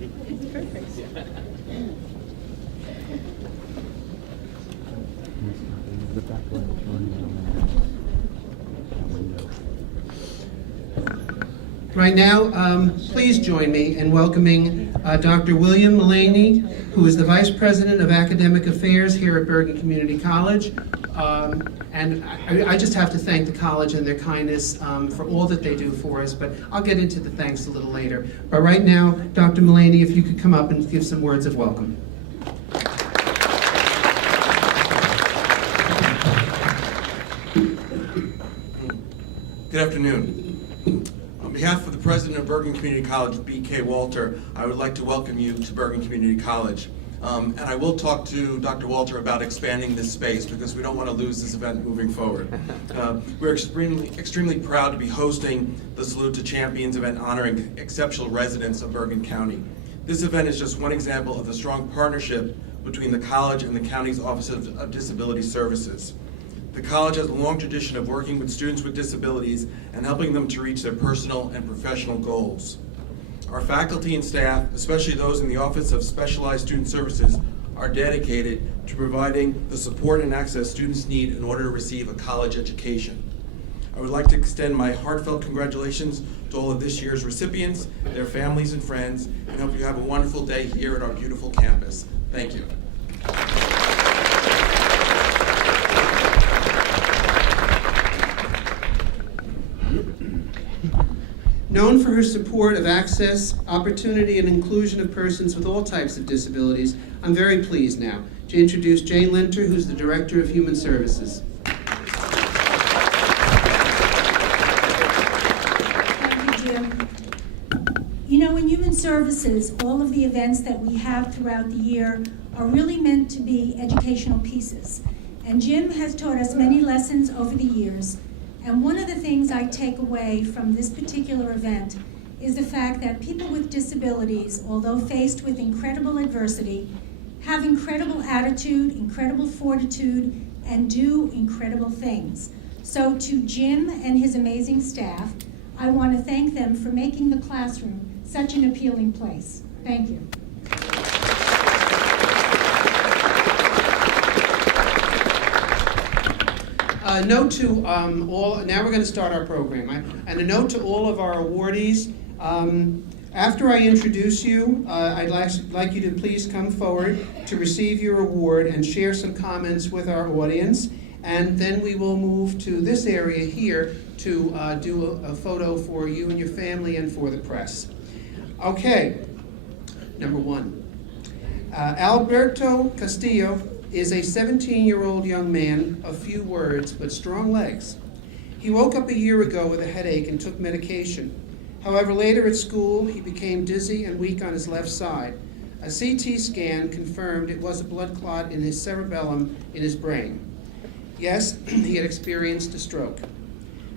It's perfect. Right now, please join me in welcoming Dr. William Mullaney, who is the Vice President of Academic Affairs here at Bergen Community College. And I just have to thank the college and their kindness for all that they do for us, but I'll get into the thanks a little later. But right now, Dr. Mullaney, if you could come up and give some words of welcome. Good afternoon. On behalf of the President of Bergen Community College, B.K. Walter, I would like to welcome you to Bergen Community College. And I will talk to Dr. Walter about expanding this space because we don't want to lose this event moving forward. We're extremely proud to be hosting the Salute to Champions event honoring exceptional residents of Bergen County. This event is just one example of the strong partnership between the college and the county's Office of Disability Services. The college has a long tradition of working with students with disabilities and helping them to reach their personal and professional goals. Our faculty and staff, especially those in the Office of Specialized Student Services, are dedicated to providing the support and access students need in order to receive a college education. I would like to extend my heartfelt congratulations to all of this year's recipients, their families and friends, and hope you have a wonderful day here at our beautiful campus. Thank you. Known for her support of access, opportunity, and inclusion of persons with all types of disabilities, I'm very pleased now to introduce Jane Linter, who's the Director of Human Services. Thank you, Jim. You know, in Human Services, all of the events that we have throughout the year are really meant to be educational pieces. And Jim has taught us many lessons over the years. And one of the things I take away from this particular event is the fact that people with disabilities, although faced with incredible adversity, have incredible attitude, incredible fortitude, and do incredible things. So to Jim and his amazing staff, I want to thank them for making the classroom such an appealing place. Thank you. A note to all, now we're going to start our program, and a note to all of our awardees. After I introduce you, I'd like you to please come forward to receive your award and share some comments with our audience, and then we will move to this area here to do a photo for you and your family and for the press. Okay, number one. Alberto Castillo is a 17-year-old young man of few words but strong legs. He woke up a year ago with a headache and took medication. However, later at school, he became dizzy and weak on his left side. A CT scan confirmed it was a blood clot in his cerebellum in his brain. Yes, he had experienced a stroke.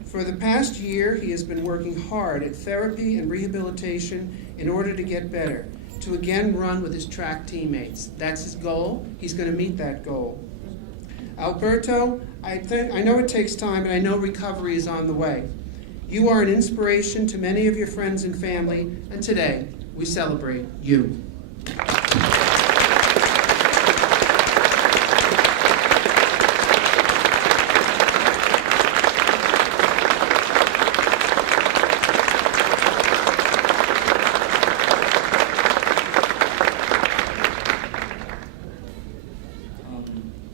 For the past year, he has been working hard at therapy and rehabilitation in order to get better, to again run with his track teammates. That's his goal. He's going to meet that goal. Alberto, I know it takes time, and I know recovery is on the way. You are an inspiration to many of your friends and family, and today we celebrate you.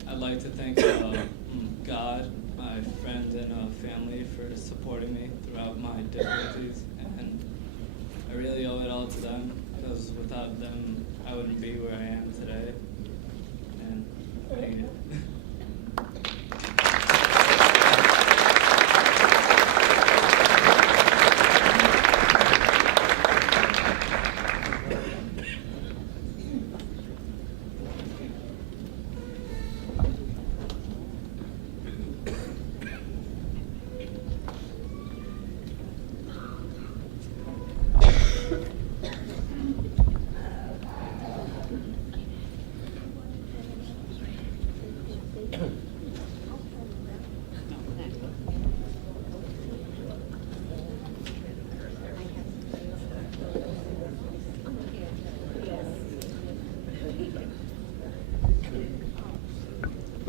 I'd like to thank God, my friends, and family for supporting me throughout my difficulties, and I really owe it all to them, because without them, I wouldn't be where I am today, and thank you.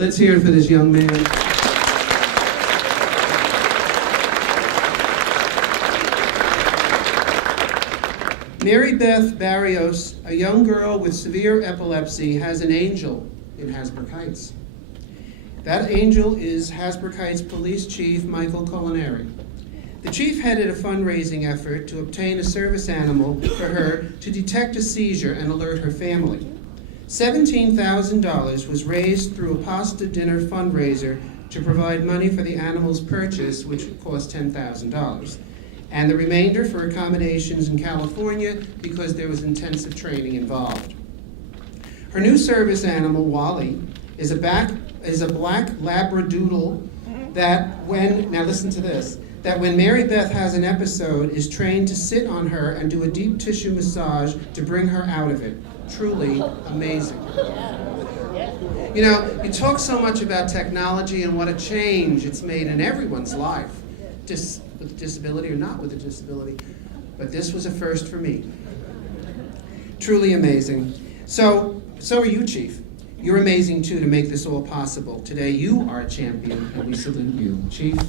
Let's hear it for this young man. Mary Beth Barrios, a young girl with severe epilepsy, has an angel in Hasbrook Heights. That angel is Hasbrook Heights Police Chief Michael Colinari. The chief headed a fundraising effort to obtain a service animal for her to detect a seizure and alert her family. $17,000 was raised through a pasta dinner fundraiser to provide money for the animal's purchase, which cost $10,000, and the remainder for accommodations in California because there was intensive training involved. Her new service animal, Wally, is a black Labradoodle that now listen to this, that when Mary Beth has an episode, is trained to sit on her and do a deep tissue massage to bring her out of it. Truly amazing. You know, you talk so much about technology and what a change it's made in everyone's life, with a disability or not with a disability, but this was a first for me. Truly amazing. So are you, Chief. You're amazing too to make this all possible. Today you are a champion and we salute you. Chief.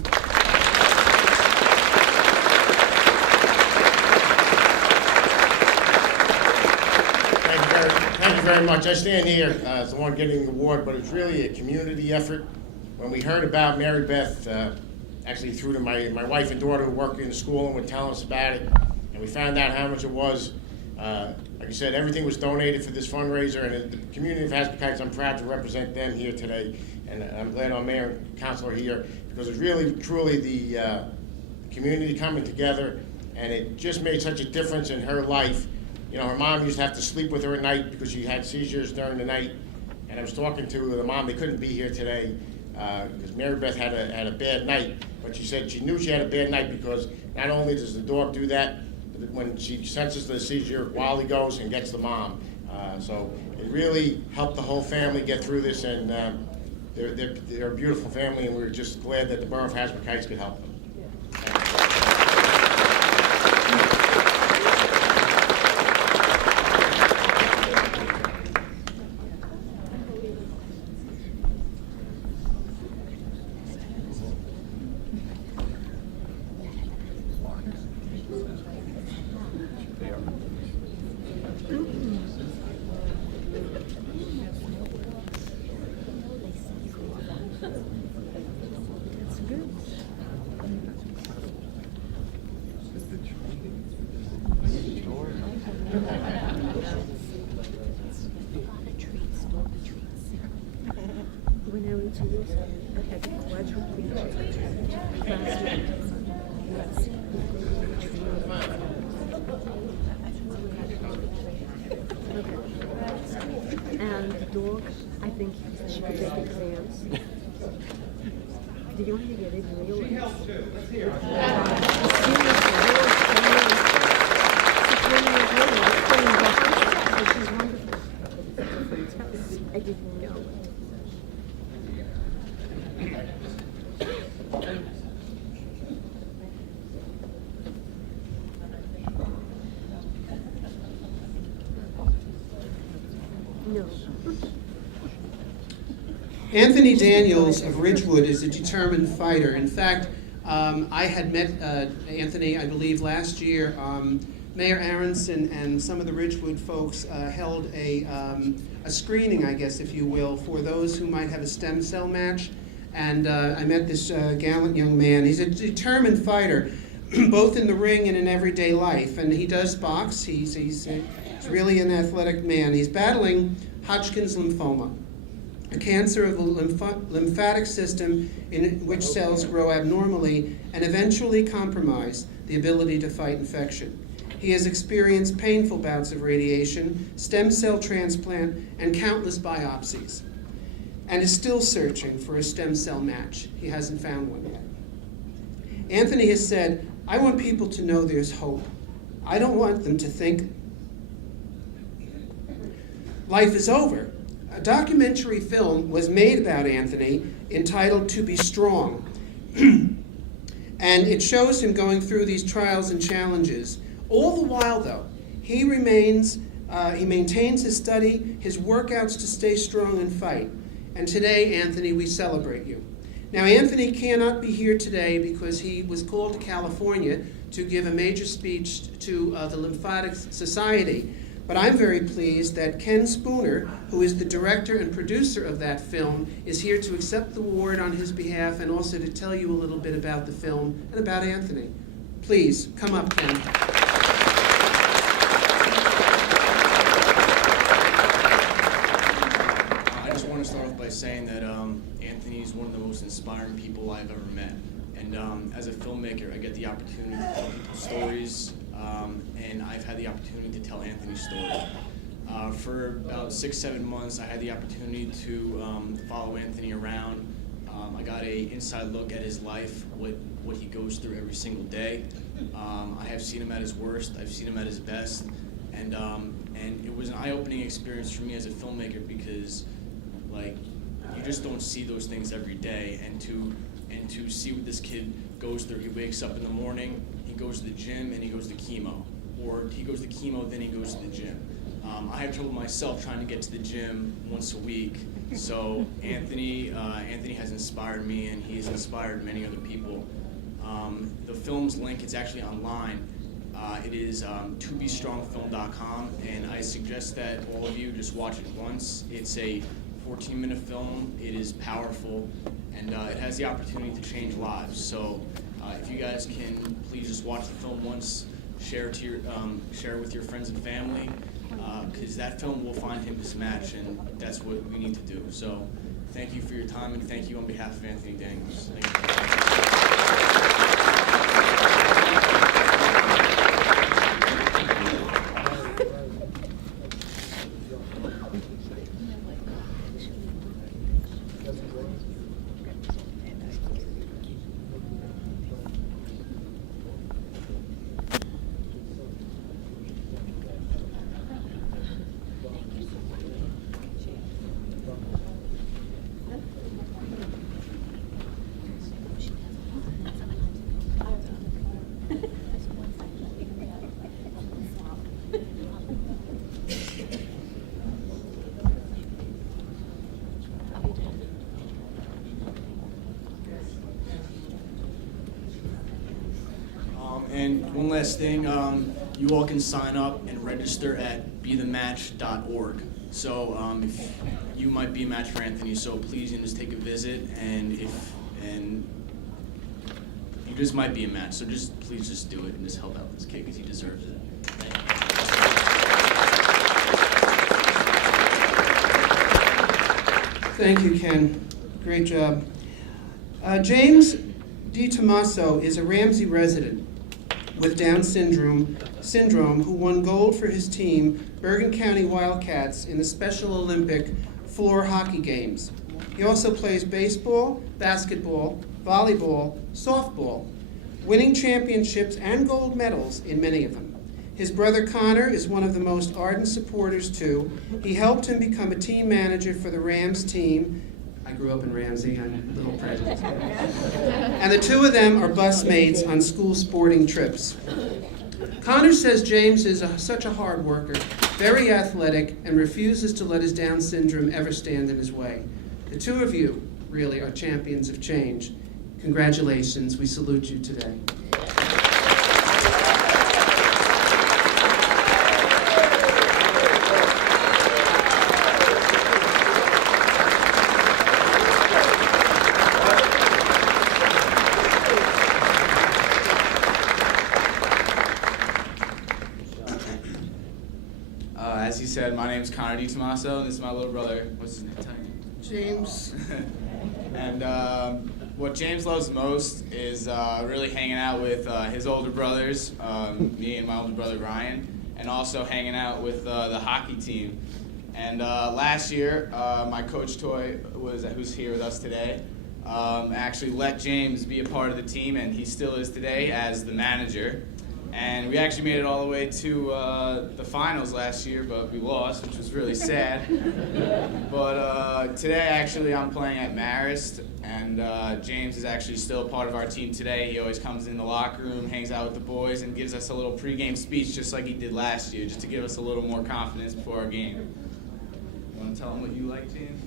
Thank you very much. I stand here as the one getting the award, but it's really a community effort. When we heard about Mary Beth, actually through to my wife and daughter who work in the school and were telling us about it, and we found out how much it was. Like I said, everything was donated for this fundraiser, and the community of Hasbrook Heights, I'm proud to represent them here today, and I'm glad our mayor and council are here, because it's really, truly the community coming together, and it just made such a difference in her life. You know, her mom used to have to sleep with her at night because she had seizures during the night, and I was talking to the mom. They couldn't be here today because Mary Beth had a bad night, but she said she knew she had a bad night because not only does the dog do that, but when she senses the seizure, Wally goes and gets the mom. So it really helped the whole family get through this, and they're a beautiful family, and we're just glad that the Borough of Hasbrook Heights could help them. When I went to use it, I had a quadriplegic last week. Okay. And the dog, I think she could take exams. Did you want to get it real? She helped too. Let's hear She's wonderful. I didn't know it. No. Anthony Daniels of Ridgewood is a determined fighter. In fact, I had met Anthony, I believe, last year. Mayor Aronson and some of the Ridgewood folks held a screening, I guess, if you will, for those who might have a stem cell match. And I met this gallant young man. He's a determined fighter, both in the ring and in everyday life. And he does box. He's really an athletic man. He's battling Hodgkin's lymphoma, a cancer of the lymphatic system in which cells grow abnormally and eventually compromise the ability to fight infection. He has experienced painful bouts of radiation, stem cell transplant, and countless biopsies, and is still searching for a stem cell match. He hasn't found one yet. Anthony has said, "I want people to know there's hope. I don't want them to think life is over." A documentary film was made about Anthony entitled "To Be Strong." And it shows him going through these trials and challenges. All the while, though, he maintains his study, his workouts to stay strong and fight. And today, Anthony, we celebrate you. Now, Anthony cannot be here today because he was called to California to give a major speech to the Lymphatic Society. But I'm very pleased that Ken Spooner, who is the director and producer of that film, is here to accept the award on his behalf and also to tell you a little bit about the film and about Anthony. Please, come up, Ken. I just want to start off by saying that Anthony is one of the most inspiring people I've ever met. And as a filmmaker, I get the opportunity to tell people's stories, and I've had the opportunity to tell Anthony's story. For about 6-7 months, I had the opportunity to follow Anthony around. I got an inside look at his life, what he goes through every single day. I have seen him at his worst, I've seen him at his best, and it was an eye-opening experience for me as a filmmaker because, like, you just don't see those things every day, and to see what this kid goes through. He wakes up in the morning, he goes to the gym, and he goes to chemo. Or he goes to chemo, then he goes to the gym. I have trouble myself trying to get to the gym once a week. So Anthony has inspired me, and he's inspired many other people. The film's link is actually online. It is tobestrongfilm.com, and I suggest that all of you just watch it once. It's a 14-minute film. It is powerful, and it has the opportunity to change lives. So if you guys can please just watch the film once, share it with your friends and family, because that film will find him his match, and that's what we need to do. So thank you for your time, and thank you on behalf of Anthony Daniels. Thank you. And one last thing, you all can sign up and register at bethematch.org. So if you might be a match for Anthony, so please just take a visit, and you just might be a match. So please just do it and just help out this kid because he deserves it. Thank you, Ken. Great job. James DiTomaso is a Ramsey resident with Down syndrome who won gold for his team, Bergen County Wildcats, in the Special Olympic floor hockey games. He also plays baseball, basketball, volleyball, softball, winning championships and gold medals in many of them. His brother Connor is one of the most ardent supporters too. He helped him become a team manager for the Rams team. I grew up in Ramsey, I'm a little prejudiced. And the two of them are bus mates on school sporting trips. Connor says James is such a hard worker, very athletic, and refuses to let his Down syndrome ever stand in his way. The two of you really are champions of change. Congratulations, we salute you today. As he said, my name is Connor DiTomaso, and this is my little brother. What's his name? James. And what James loves most is really hanging out with his older brothers, me and my older brother Ryan, and also hanging out with the hockey team. And last year, my coach Toy, who's here with us today, actually let James be a part of the team, and he still is today as the manager. And we actually made it all the way to the finals last year, but we lost, which was really sad. But today, actually, I'm playing at Marist, and James is actually still part of our team today. He always comes in the locker room, hangs out with the boys, and gives us a little pregame speech, just like he did last year, just to give us a little more confidence before our game. You want to tell him what you like, James?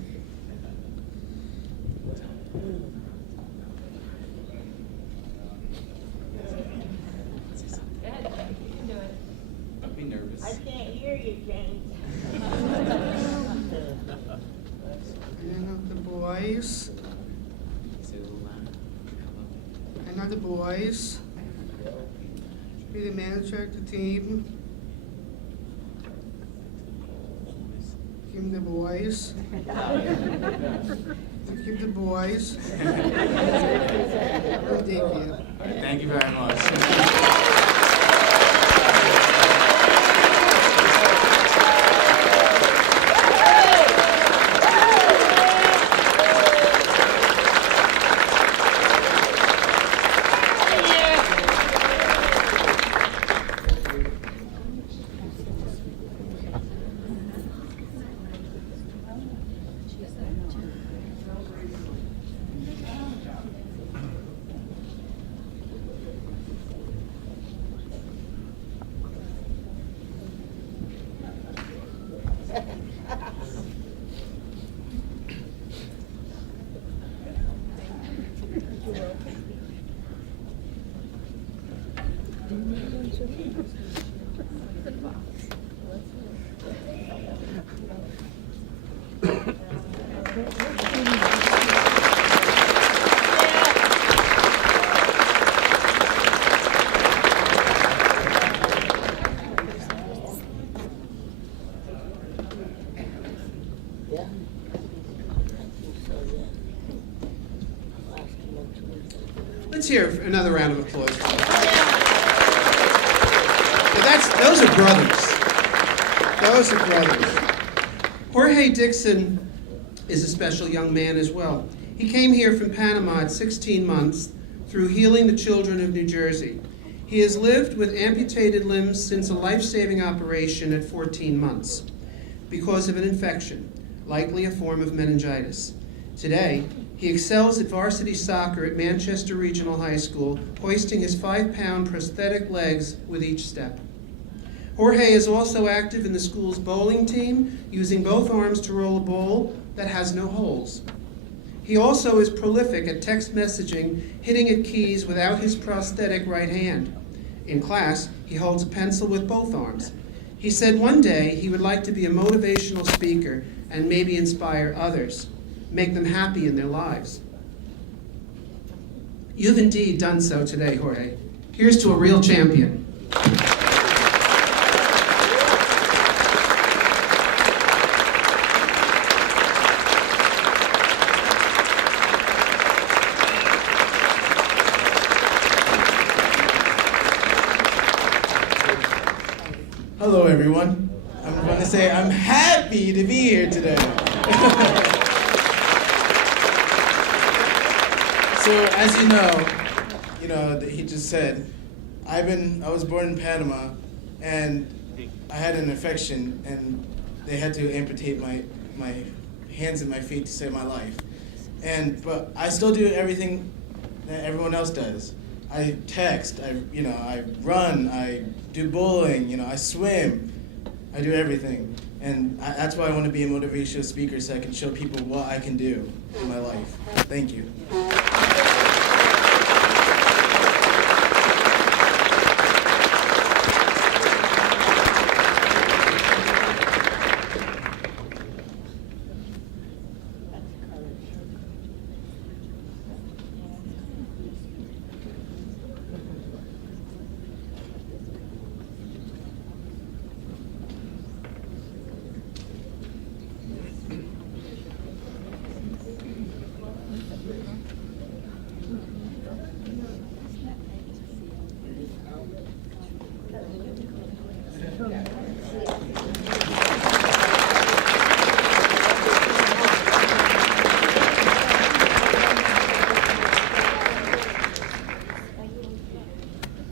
Don't be nervous. I can't hear you, James. And the boys. Say it a little louder. And now the boys. Be the manager of the team. Give him the boys. Give the boys. Oh, thank you. All right, thank you very much. Let's hear another round of applause. Now those are brothers. Those are brothers. Jorge Dixon is a special young man as well. He came here from Panama at 16 months through Healing the Children of New Jersey. He has lived with amputated limbs since a life-saving operation at 14 months because of an infection, likely a form of meningitis. Today, he excels at varsity soccer at Manchester Regional High School, hoisting his 5-pound prosthetic legs with each step. Jorge is also active in the school's bowling team, using both arms to roll a ball that has no holes. He also is prolific at text messaging, hitting at keys without his prosthetic right hand. In class, he holds a pencil with both arms. He said one day he would like to be a motivational speaker and maybe inspire others, make them happy in their lives. You've indeed done so today, Jorge. Here's to a real champion. Hello, everyone. I'm going to say I'm happy to be here today. So, as you know, he just said, I was born in Panama, and I had an infection, and they had to amputate my hands and my feet to save my life. But I still do everything that everyone else does. I text, I run, I do bowling, I swim, I do everything. And that's why I want to be a motivational speaker, so I can show people what I can do in my life. Thank you.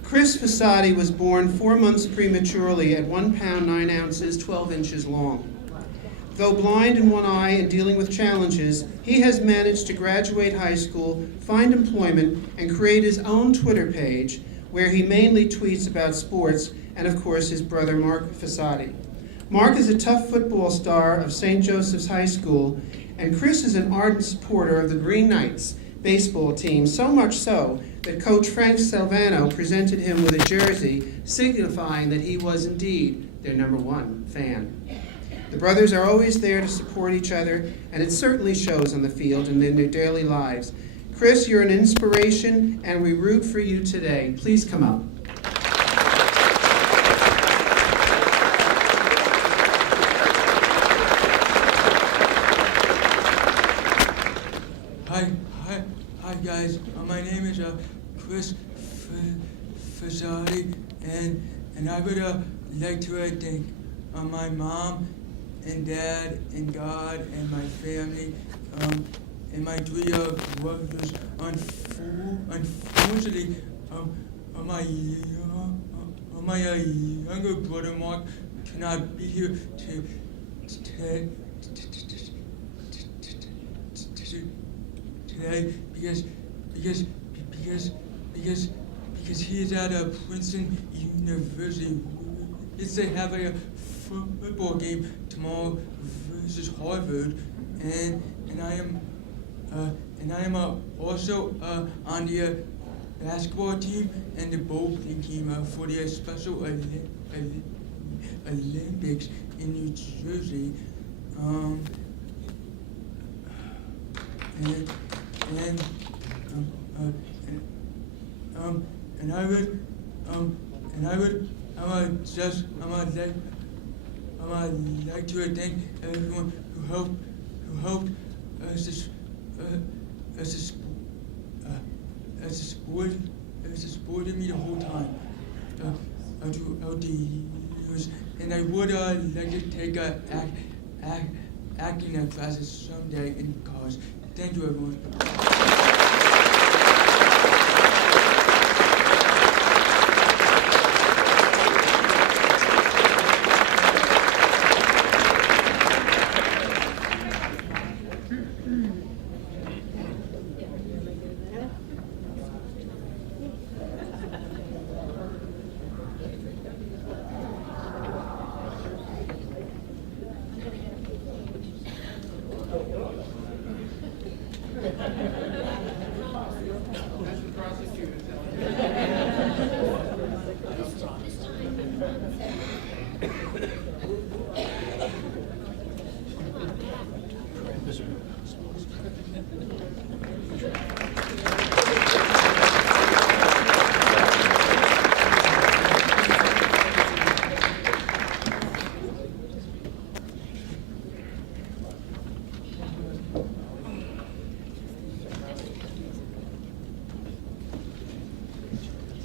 Chris Fasadi was born 4 months prematurely at 1 pound 9 ounces, 12 inches long. Though blind in one eye and dealing with challenges, he has managed to graduate high school, find employment, and create his own Twitter page, where he mainly tweets about sports and, of course, his brother Mark Fasadi. Mark is a tough football star of St. Joseph's High School And Chris is an ardent supporter of the Green Knights baseball team, so much so that Coach Frank Salvano presented him with a jersey signifying that he was indeed their #1 fan. The brothers are always there to support each other, and it certainly shows on the field and in their daily lives. Chris, you're an inspiration, and we root for you today. Please come up. Hi guys. My name is Chris Fasati, and I would like to thank my mom and dad and God and my family and my 3 brothers. Unfortunately, my younger brother Mark cannot be here today because he is at Princeton University. They have a football game tomorrow versus Harvard, and I am also on the basketball team and the bowling team for the Special Olympics in New Jersey. I'd like to thank everyone who helped supported me the whole time out the years, and I would like to take acting classes someday in college. Thank you, everyone.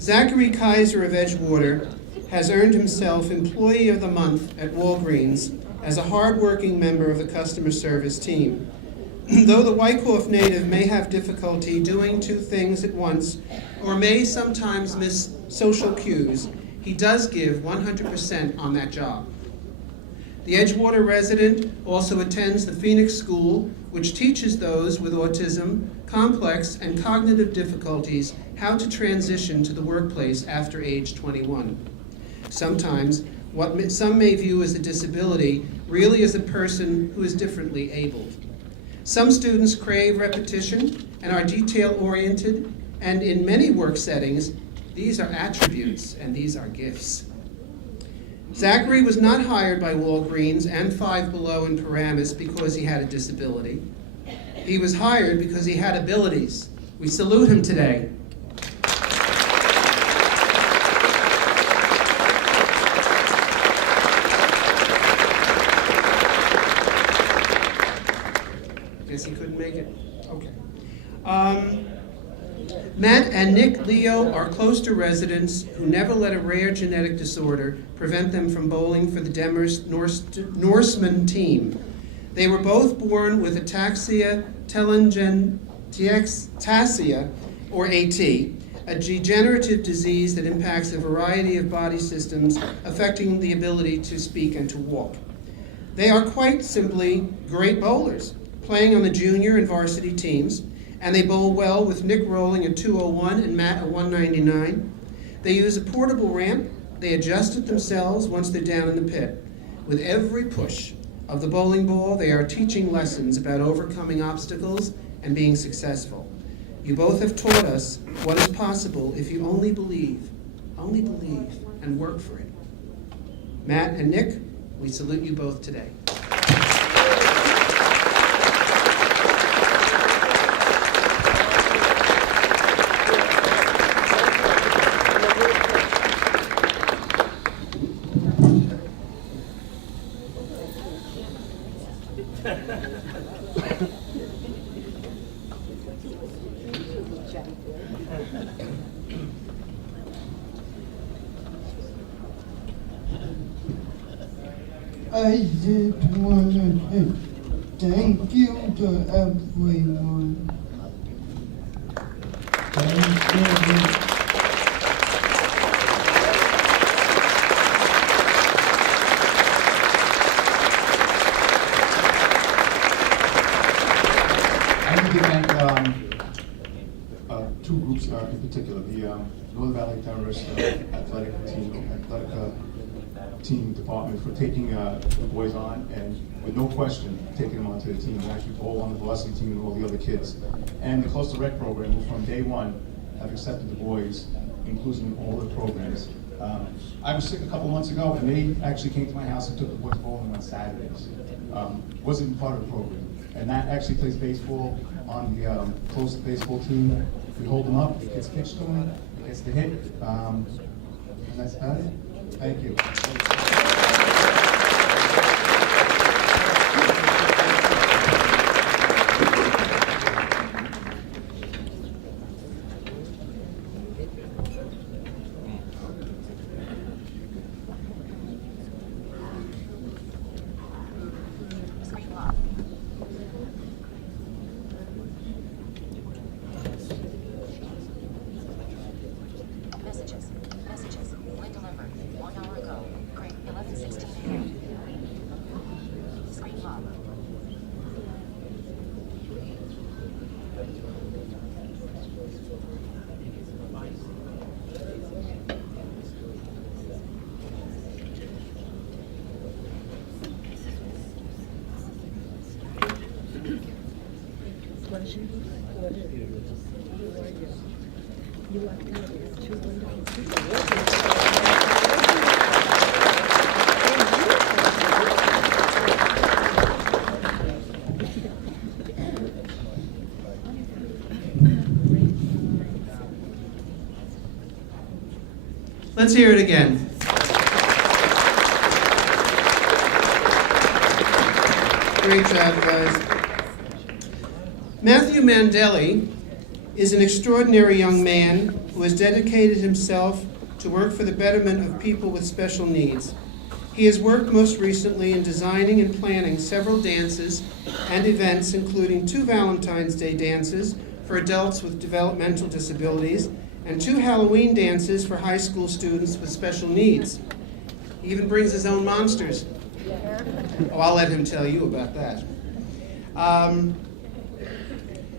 Zachary Kaiser of Edgewater has earned himself Employee of the Month at Walgreens as a hard-working member of the customer service team. Though the Wyckoff native may have difficulty doing 2 things at once or may sometimes miss social cues, he does give 100% on that job. The Edgewater resident also attends the Phoenix School, which teaches those with autism, complex, and cognitive difficulties how to transition to the workplace after age 21. Sometimes, what some may view as a disability really is a person who is differently abled. Some students crave repetition and are detail-oriented, and in many work settings, these are attributes and these are gifts. Zachary was not hired by Walgreens and Five Below in Paramus because he had a disability. He was hired because he had abilities. We salute him today. Guess he couldn't make it. Okay. Matt and Nick Leo are Closter residents who never let a rare genetic disorder prevent them from bowling for the Demers Norseman team. They were both born with ataxia telangiectasia, or AT, a degenerative disease that impacts a variety of body systems affecting the ability to speak and to walk. They are quite simply great bowlers, playing on the junior and varsity teams, and they bowl well with Nick rolling a 201 and Matt a 199. They use a portable ramp. They adjust it themselves once they're down in the pit. With every push, of the bowling ball, they are teaching lessons about overcoming obstacles and being successful. You both have taught us what is possible if you only believe, and work for it. Matt and Nick, we salute you both today. I just want to say thank you to everyone. Thank you. I need to thank two groups in particular, the Northern Valley Terrorist Athletic Team Department for taking the boys on and with no question taking them onto the team and actually all on the varsity team and all the other kids. And the Coastal Rec program, who from day one have accepted the boys, including all the programs. I was sick a couple months ago and they actually came to my house and took the boys bowling on Saturdays. Wasn't part of the program. And Matt actually plays baseball on the close baseball team. We hold them up, it gets pitched to him, it gets the hit, and that's about it. Thank you. Messages. When delivered 1 hour ago. Great. 11:16 a.m. Screen lock. You lucked out. You have two wonderful people. Let's hear it again. Great job, guys. Matthew Mandelli is an extraordinary young man who has dedicated himself to work for the betterment of people with special needs. He has worked most recently in designing and planning several dances and events, including 2 Valentine's Day dances for adults with developmental disabilities and 2 Halloween dances for high school students with special needs. He even brings his own monsters. Oh, I'll let him tell you about that.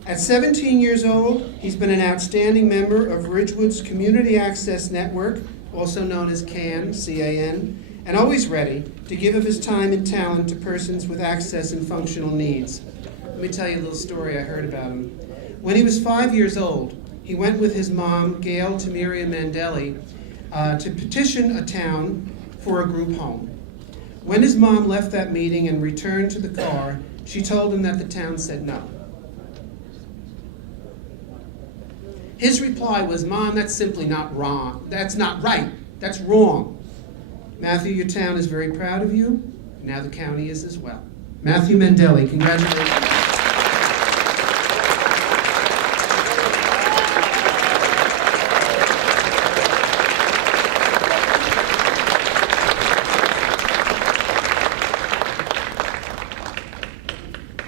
At 17 years old, he's been an outstanding member of Ridgewood's Community Access Network, also known as CAN, C-A-N, and always ready to give of his time and talent to persons with access and functional needs. Let me tell you a little story I heard about him. When he was 5 years old, he went with his mom, Gail Tamiria Mandelli, to petition a town for a group home. When his mom left that meeting and returned to the car, she told him that the town said no. His reply was, "Mom, that's simply not wrong. That's not right. That's wrong." Matthew, your town is very proud of you. Now the county is as well. Matthew Mandelli, congratulations.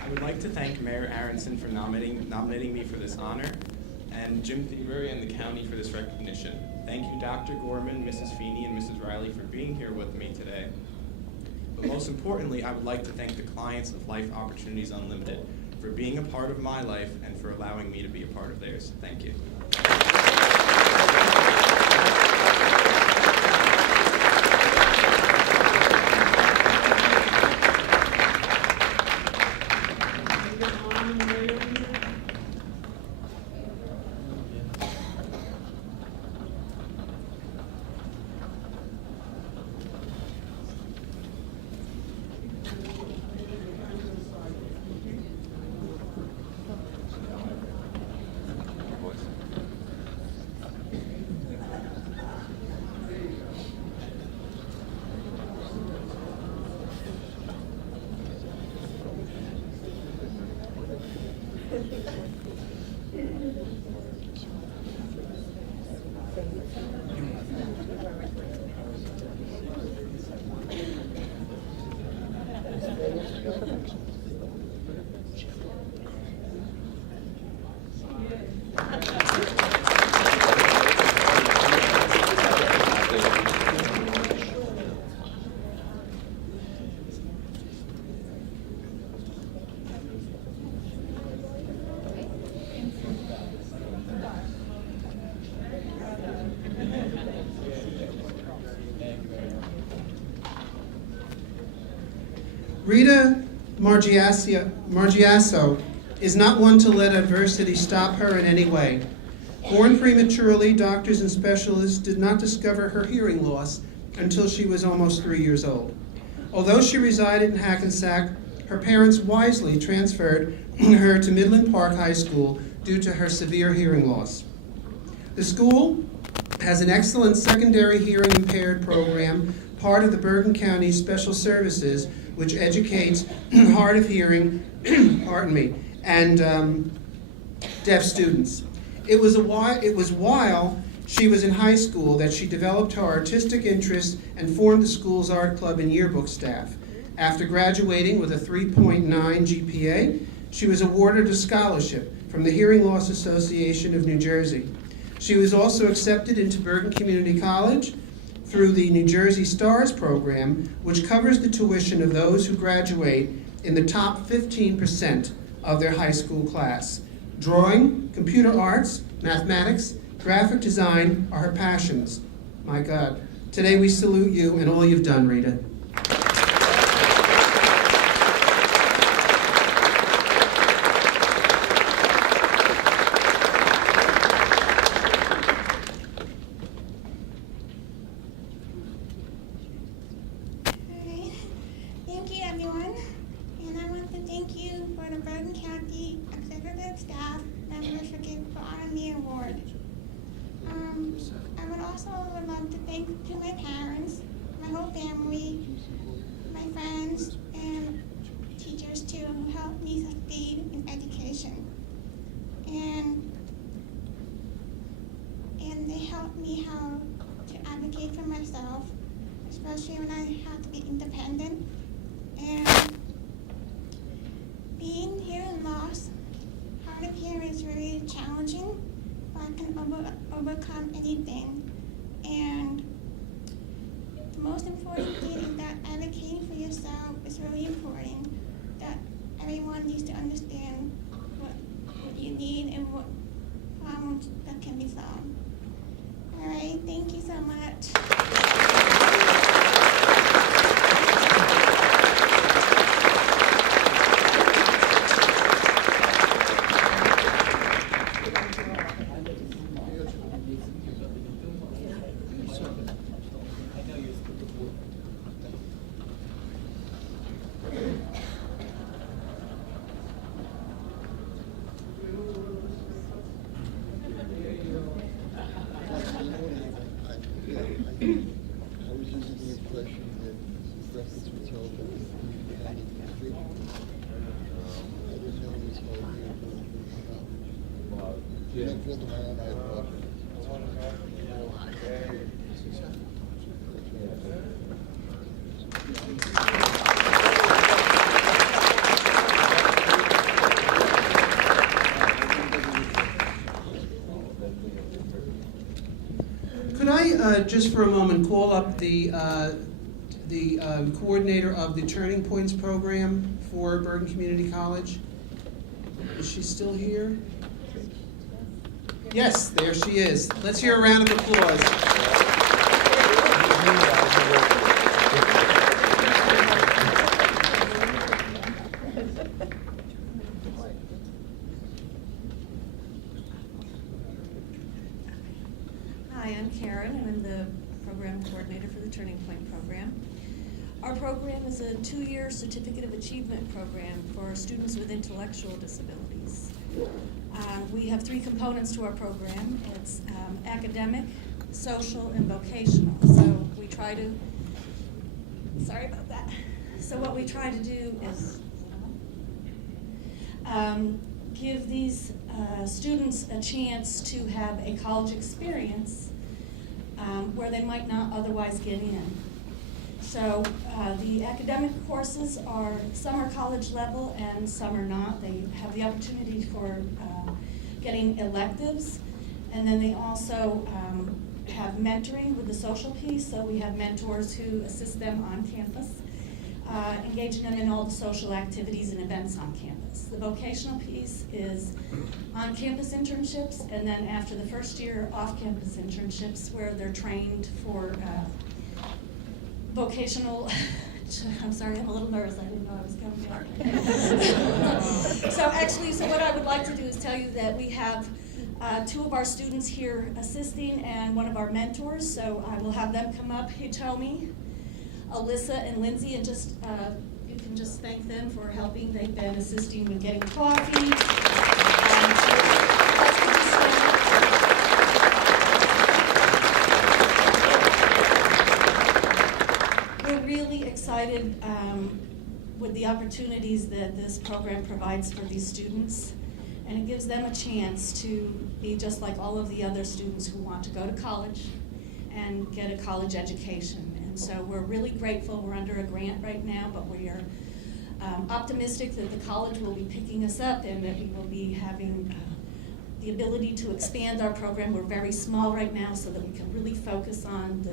I would like to thank Mayor Aronson for nominating me for this honor, and Jim Thieberry and the county for this recognition. Thank you, Dr. Gorman, Mrs. Feeney, and Mrs. Riley for being here with me today. But most importantly, I would like to thank the clients of Life Opportunities Unlimited for being a part of my life and for allowing me to be a part of theirs. Thank you. Rita Margiasso is not one to let adversity stop her in any way. Born prematurely, doctors and specialists did not discover her hearing loss until she was almost 3 years old. Although she resided in Hackensack, her parents wisely transferred her to Midland Park High School due to her severe hearing loss. The school has an excellent secondary hearing impaired program, part of the Bergen County Special Services, which educates hard of hearing, and deaf students. It was while she was in high school that she developed her artistic interests and formed the school's art club and yearbook staff. After graduating with a 3.9 GPA, she was awarded a scholarship from the Hearing Loss Association of New Jersey. She was also accepted into Bergen Community College through the New Jersey STARS program, which covers the tuition of those who graduate in the top 15% of their high school class. Drawing, computer arts, mathematics, graphic design are her passions. My God. Today we salute you and all you've done, Rita. Alright. Thank you, everyone. And I want to thank you for the Bergen County Executive Staff members for honoring me award. I would also love to thank to my parents, my whole family, my friends, and teachers too, who helped me succeed in education. And they helped me how to advocate for myself, especially when I have to be independent. And being hearing loss, hard of hearing is really challenging, but I can overcome anything. And the most important thing is that advocating for yourself is really important, that everyone needs to understand what you need and what problems that can be solved. All right, thank you so much. Could I, just for a moment, call up the coordinator of the Turning Points program for Bergen Community College? Is she still here? Yes, there she is. Let's hear a round of applause. Hi, I'm Karen, and I'm the program coordinator for the Turning Point program. Our program is a 2-year Certificate of Achievement program for students with intellectual disabilities. We have 3 components to our program. It's academic, social, and vocational. So we try to, sorry about that. So what we try to do is give these students a chance to have a college experience where they might not otherwise get in. So the academic courses are, some are college level and some are not. They have the opportunity for getting electives, and then they also have mentoring with the social piece. So we have mentors who assist them on campus, engaging them in all the social activities and events on campus. The vocational piece is on-campus internships, and then after the first year, off-campus internships where they're trained for vocational, I'm sorry, I'm a little nervous, I didn't know I was coming up. So what I would like to do is tell you that we have two of our students here assisting and one of our mentors, so I will have them come up. Hitomi, Alyssa, and Lindsay, and just you can just thank them for helping. They've been assisting with getting coffee. We're really excited with the opportunities that this program provides for these students, and it gives them a chance to be just like all of the other students who want to go to college and get a college education. And so we're really grateful. We're under a grant right now, but we are optimistic that the college will be picking us up and that we will be having the ability to expand our program. We're very small right now so that we can really focus on the